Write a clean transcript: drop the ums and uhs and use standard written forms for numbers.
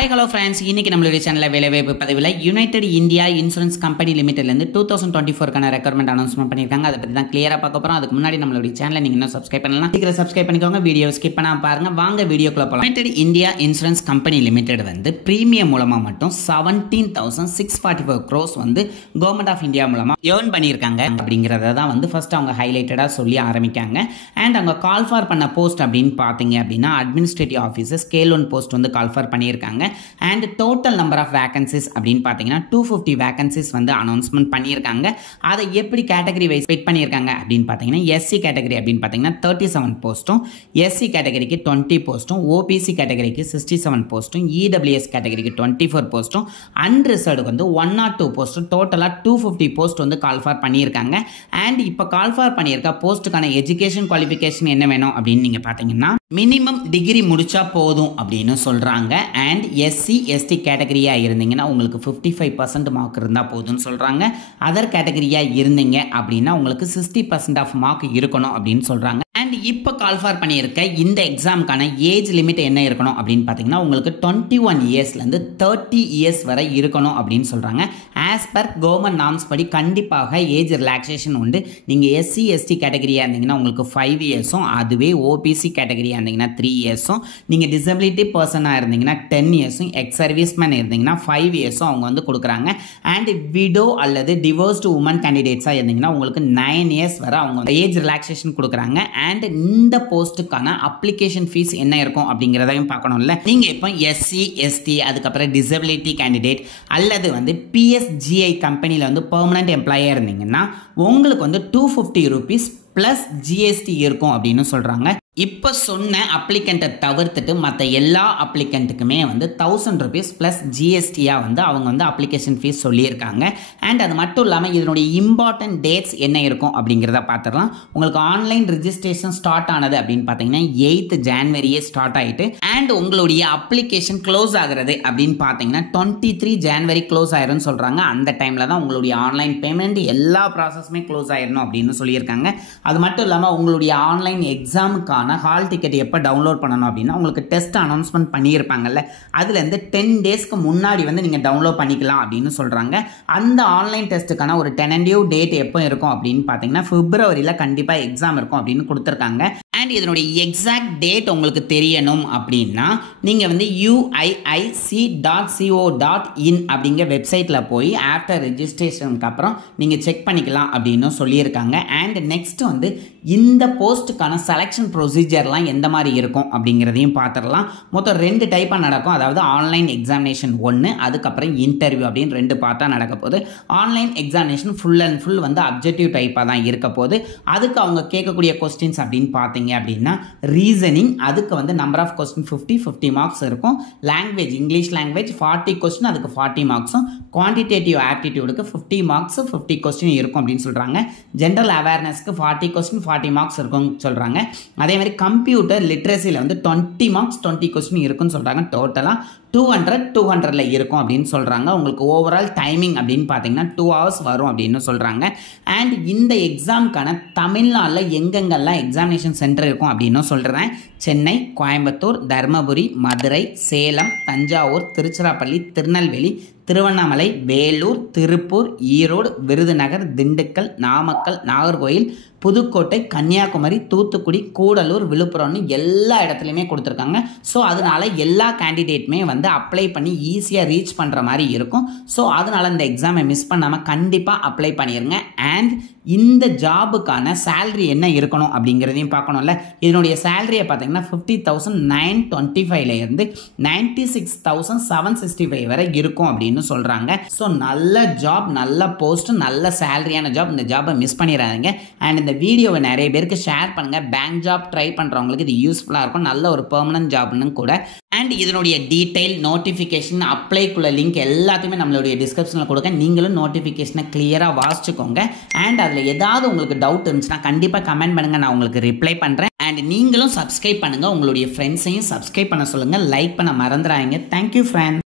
Hi hello friends, இன்னைக்கு நம்மளுடைய சேனல்ல வேலைவாய்ப்பு பதிவுல யுனைடெட் இந்தியா இன்சூரன்ஸ் கம்பெனி லிமிடெட்ல இருந்து 2024 கான ரெக்ரூட்மென்ட் அனௌன்ஸ்மென்ட் பண்ணிருக்காங்க. அத பத்தி தான் கிளியரா பார்க்க போறோம். அதுக்கு முன்னாடி நம்மளுடைய சேனலை நீங்க இன்னும் சப்ஸ்கிரைப் பண்ணலாம். சீக்கிரம் சப்ஸ்கிரைப் பண்ணிக்கோங்க. வீடியோ ஸ்கிப் பண்ணாம பாருங்க. வாங்க வீடியோக்குள்ள போலாம். United India insurance company limited வந்து பிரீமியம் மூலமா மட்டும் 17,644 crores வந்து கவர்மெண்ட் ஆஃப் இந்தியா மூலமா ஏர்ன் பண்ணிருக்காங்க அப்படிங்கறத தான் வந்து ஃபர்ஸ்ட் அவங்க ஹைலைட்டடா சொல்லி ஆரம்பிக்காங்க. அண்ட் அவங்க கால் ஃபார் பண்ண போஸ்ட் அப்படின்னு பாத்தீங்க அப்படின்னா அட்மினிஸ்ட்ரேட்டிவ் ஆஃபீஸர் ஸ்கேல் 1 போஸ்ட் வந்து கால் ஃபார் பண்ணிருக்காங்க. And total number of vacancies அப்படின்னு பார்த்தீங்கன்னா 250 vacancies வந்து அனௌன்ஸ்மெண்ட் பண்ணியிருக்காங்க. அதை எப்படி கேட்டகரி வைஸ் ஸ்ப்ளிட் பண்ணியிருக்காங்க அப்படின்னு பார்த்தீங்கன்னா எஸ்சி கேட்டகரி அப்படின்னு பார்த்தீங்கன்னா 37 போஸ்ட்டும், எஸ்சி கேட்டகரிக்கு 20 போஸ்ட்டும், ஓபிசி கேட்டகரிக்கு 67 போஸ்ட்டும், இடபிள்யூஎஸ் கேட்டகரிக்கு 24 போஸ்ட்டும், அன்ரிசர்வ்டுக்கு வந்து 102 போஸ்ட்டும், டோட்டலாக 250 போஸ்ட் வந்து கால் ஃபார் பண்ணியிருக்காங்க. அண்ட் இப்போ கால் ஃபார் பண்ணியிருக்க போஸ்ட்டுக்கான எஜுகேஷன் குவாலிஃபிகேஷன் என்ன வேணும் அப்படின்னு நீங்கள் பார்த்தீங்கன்னா மினிமம் டிகிரி முடிச்சா போதும் அப்படின்னு சொல்றாங்க. அண்ட் எஸ்சி எஸ்டி கேட்டகரியா இருந்தீங்கன்னா உங்களுக்கு 55% மார்க் இருந்தா போதும்னு சொல்றாங்க. அதர் கேட்டகரியா இருந்தீங்க அப்படின்னா உங்களுக்கு 60% ஆஃப் மார்க் இருக்கணும் அப்படின்னு சொல்றாங்க. அண்ட் இப்போ கால் ஃபார் பண்ணியிருக்க இந்த எக்ஸாமுக்கான ஏஜ் லிமிட் என்ன இருக்கணும் அப்படின்னு பார்த்தீங்கன்னா உங்களுக்கு 21 இயர்ஸ்லேருந்து 30 இயர்ஸ் வரை இருக்கணும் அப்படின்னு சொல்கிறாங்க. ஆஸ் பர் கவர்மெண்ட் நார்ம்ஸ் படி கண்டிப்பாக ஏஜ் ரிலாக்ஸேஷன் உண்டு. நீங்கள் எஸ்சி எஸ்டி கேட்டகரியாக இருந்தீங்கன்னா உங்களுக்கு 5 இயர்ஸும், அதுவே ஓபிசி கேட்டகரியாக இருந்தீங்கன்னா 3 இயர்ஸும், நீங்கள் டிசபிலிட்டி பர்சனாக இருந்தீங்கன்னா 10 இயர்ஸும், எக்ஸ் சர்வீஸ்மேன் இருந்தீங்கன்னா 5 இயர்ஸும் அவங்க வந்து கொடுக்குறாங்க. அண்ட் விடோ அல்லது டிவோர்ஸ்டு உமன் கேண்டிடேட்ஸாக இருந்தீங்கன்னா உங்களுக்கு 9 இயர்ஸ் வரை அவங்க ஏஜ் ரிலாக்ஸேஷன் கொடுக்குறாங்க. அண்ட் இந்த போஸ்ட்டுக்கான அப்ளிகேஷன் ஃபீஸ் என்ன இருக்கும் அப்படிங்கிறதையும் பார்க்கணும்ல. நீங்க இப்போ எஸ்சி எஸ்டி அதுக்கப்புறம் டிசபிலிட்டி கேண்டிடேட் அல்லது வந்து பிஎஸ்ஜிஐ கம்பெனியில் வந்து பெர்மனன்ட் எம்ப்ளாயாக இருந்தீங்கன்னா உங்களுக்கு வந்து 250 rupees ப்ளஸ் ஜிஎஸ்டி இருக்கும் அப்படின்னு சொல்கிறாங்க. இப்போ சொன்ன அப்ளிகண்ட்டை தவிர்த்துட்டு மற்ற எல்லா அப்ளிகண்ட்டுக்குமே வந்து 1000 rupees ப்ளஸ் ஜிஎஸ்டியாக வந்து அவங்க வந்து அப்ளிகேஷன் ஃபீஸ் சொல்லியிருக்காங்க. அண்ட் அது மட்டும் இல்லாமல் இதனுடைய இம்பார்ட்டன்ட் டேட்ஸ் என்ன இருக்கும் அப்படிங்கிறத பார்த்துடலாம். உங்களுக்கு ஆன்லைன் ரிஜிஸ்ட்ரேஷன் ஸ்டார்ட் ஆனது அப்படின்னு பார்த்தீங்கன்னா 8th January ஸ்டார்ட் ஆகிட்டு அண்ட் உங்களுடைய அப்ளிகேஷன் க்ளோஸ் ஆகிறது அப்படின்னு பார்த்தீங்கன்னா 23 January க்ளோஸ் ஆயிரும்னு சொல்கிறாங்க. அந்த டைமில் தான் உங்களுடைய ஆன்லைன் பேமெண்ட் எல்லா ப்ராசஸுமே க்ளோஸ் ஆயிடணும் அப்படின்னு சொல்லியிருக்காங்க. அது மட்டும் இல்லாமல் உங்களுடைய ஆன்லைன் எக்ஸாமுக்கான ஹால் டிக்கெட் எப்போ டவுன்லோட் பண்ணணும் அப்படின்னா உங்களுக்கு டெஸ்ட் அனௌன்ஸ்மெண்ட் பண்ணியிருப்பாங்கல்ல, அதுலேருந்து 10 daysக்கு முன்னாடி வந்து நீங்கள் டவுன்லோட் பண்ணிக்கலாம் அப்படின்னு சொல்கிறாங்க. அந்த ஆன்லைன் டெஸ்ட்டுக்கான ஒரு டெனன்டிவ் டேட் எப்போ இருக்கும் அப்படின்னு பார்த்தீங்கன்னா Februaryல கண்டிப்பாக எக்ஸாம் இருக்கும் அப்படின்னு கொடுத்துருக்காங்க. அண்ட் இதனுடைய எக்ஸாக்ட் டேட் உங்களுக்கு தெரியணும் அப்படின்னா நீங்கள் வந்து uiic.co.in அப்படிங்கிற வெப்சைட்டில் போய் ஆஃப்டர் ரெஜிஸ்ட்ரேஷனுக்கு அப்புறம் நீங்கள் செக் பண்ணிக்கலாம் அப்படின்னு சொல்லியிருக்காங்க. அண்ட் நெக்ஸ்ட் வந்து இந்த போஸ்ட்டுக்கான செலெக்ஷன் ப்ரொசீஜர்லாம் எந்த மாதிரி இருக்கும் அப்படிங்கிறதையும் பார்த்துடலாம். மொத்தம் 2 டைப்பாக நடக்கும். அதாவது ஆன்லைன் எக்ஸாமினேஷன் 1, அதுக்கப்புறம் இன்டர்வியூ அப்படின்னு 2 பார்ட்டாக நடக்க போகுது. Online examination full and full வந்து அப்ஜெக்டிவ் டைப்பாக தான் இருக்க போகுது. அதுக்கு அவங்க கேட்கக்கூடிய கொஸ்டின்ஸ் அப்படின்னு பார்த்தீங்க அப்படின்னா ரீசனிங், அதுக்கு வந்து நம்பர் ஆஃப் கொஸ்டின் 50 மார்க்ஸ் இருக்கும். லாங்குவேஜ் இங்கிலீஷ் லாங்குவேஜ் 40 கொஸ்டின், அதுக்கு 40 மார்க்ஸும், குவான்டிடேட்டிவ் ஆப்டிடியூடுக்கு 50 மார்க்ஸ் 50 கொஸ்டின் இருக்கும் அப்படின்னு சொல்கிறாங்க. ஜென்ரல் அவேர்னஸ்க்கு 40 கொஸ்டின் 40 மார்க்ஸ் இருக்கும்னு சொல்கிறாங்க. அதே மாதிரி கம்ப்யூட்டர் லிட்ரஸியில் வந்து 20 மார்க்ஸ் 20 கொஸ்டின் இருக்குன்னு சொல்கிறாங்க. டோட்டலாக 200 இருக்கும் அப்படின்னு சொல்கிறாங்க. உங்களுக்கு ஓவரால் டைமிங் அப்படின்னு பார்த்தீங்கன்னா 2 hours வரும் அப்படின்னு சொல்கிறாங்க. அண்ட் இந்த எக்ஸாமுக்கான தமிழ்நாட்டில் எங்கெங்கெல்லாம் எக்ஸாமினேஷன் சென்டர் இருக்கும் அப்படின்னு சொல்கிறேன். சென்னை, கோயம்புத்தூர், தர்மபுரி, மதுரை, சேலம், தஞ்சாவூர், திருச்சிராப்பள்ளி, திருநெல்வேலி, திருவண்ணாமலை, வேலூர், திருப்பூர், ஈரோடு, விருதுநகர், திண்டுக்கல், நாமக்கல், நாகர்கோயில், புதுக்கோட்டை, கன்னியாகுமரி, தூத்துக்குடி, கூடலூர், விழுப்புரம்னு எல்லா இடத்துலையுமே கொடுத்துருக்காங்க. ஸோ அதனால எல்லா கேண்டிடேட்டுமே வந்து அப்ளை பண்ணி ஈஸியாக ரீச் பண்ணுற மாதிரி இருக்கும். ஸோ அதனால இந்த எக்ஸாமை மிஸ் பண்ணாமல் கண்டிப்பாக அப்ளை பண்ணிடுங்க. அண்ட் இந்த ஜாபுக்கான சேலரி என்ன இருக்கணும் அப்படிங்கிறதையும் பார்க்கணும்ல. இதனுடைய சேலரியை பார்த்தீங்கன்னா 50,925 இருந்து 96,765 வரை இருக்கும் அப்படின்னு சொல்கிறாங்க. ஸோ நல்ல ஜாப், நல்ல போஸ்ட், நல்ல சேலரியான ஜாப். இந்த ஜாபை மிஸ் பண்ணிடாதீங்க. அண்ட் இந்த வீடியோவை நிறைய பேருக்கு ஷேர் பண்ணுங்கள். பேங்க் ஜாப் ட்ரை பண்ணுறவங்களுக்கு இது யூஸ்ஃபுல்லாக இருக்கும். நல்ல ஒரு பெர்மனன்ட் ஜாப்னு கூட. அண்ட் இதனுடைய டீட்டெயில், நோட்டிஃபிகேஷன், அப்ளைக்குள்ள லிங்க் எல்லாத்தையுமே நம்மளுடைய டிஸ்கிரிப்ஷனில் கொடுக்க. நீங்களும் நோட்டிஃபிகேஷனை கிளியராக வாசிச்சுக்கோங்க. அண்ட் அதில் ஏதாவது உங்களுக்கு டவுட் இருந்துச்சுன்னா கண்டிப்பாக கமெண்ட் பண்ணுங்கள், நான் உங்களுக்கு ரிப்ளை பண்ணுறேன். அண்ட் நீங்களும் சப்ஸ்கிரைப் பண்ணுங்கள், உங்களுடைய ஃப்ரெண்ட்ஸையும் சப்ஸ்கிரைப் பண்ண சொல்லுங்கள், லைக் பண்ண மறந்துடாதீங்க. Thank you friends.